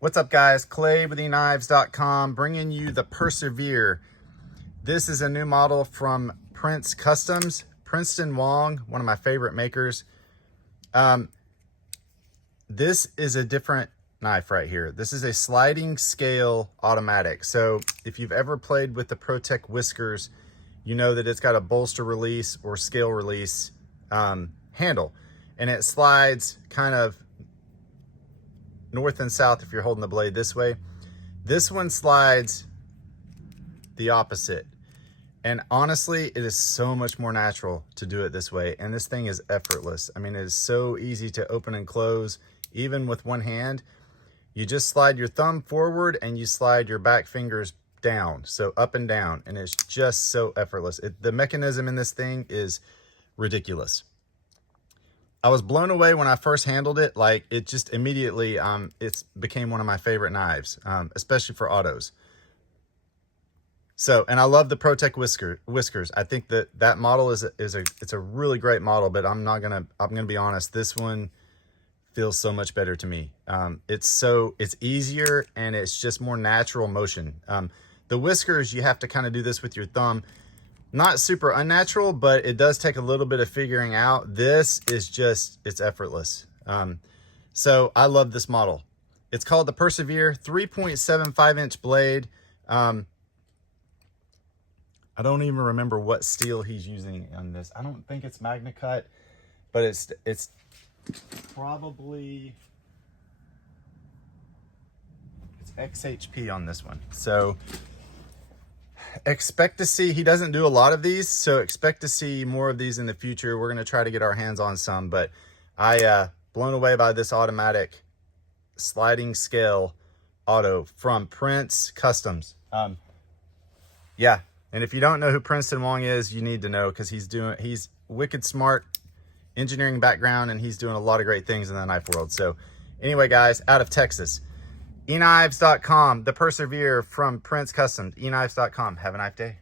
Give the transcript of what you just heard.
What's up, guys? Clay with EKNIVES.com bringing you the Persevere. This is a new model from Prince Customs. Princeton Wong, one of my favorite makers. This is a different knife right here. This is a sliding scale automatic. So if you've ever played with the ProTech whiskers, you know that it's got a bolster release or scale release handle, and it slides kind of north and south if you're holding the blade this way. This one slides the opposite, and honestly it is so much more natural to do it this way, and this thing is effortless. I mean, it is so easy to open and close even with one hand. You just slide your thumb forward and you slide your back fingers down, so up and down, and it's just so effortless. The mechanism in this thing is ridiculous. I was blown away when I first handled it. Like, it just immediately, it became one of my favorite knives, especially for autos. So, and I love the ProTech whiskers. I think that model it's a really great model, but I'm gonna be honest, this one feels so much better to me. It's easier, and it's just more natural motion. The whiskers, you have to kind of do this with your thumb. Not super unnatural, but it does take a little bit of figuring out. This is just, it's effortless. So I love this model. It's called the Persevere, 3.75-inch blade. I don't even remember what steel he's using on this. I don't think it's Magna Cut, but it's probably, it's XHP on this one. So expect to see, he doesn't do a lot of these, so expect to see more of these in the future. We're going to try to get our hands on some, but blown away by this automatic sliding scale auto from Prince Customs. Yeah, and if you don't know who Princeton Wong is, you need to know, because he's wicked smart, engineering background, and he's doing a lot of great things in the knife world. So anyway, guys, out of Texas, EKNIVES.com, the Persevere from Prince Customs, EKNIVES.com. Have a nice day.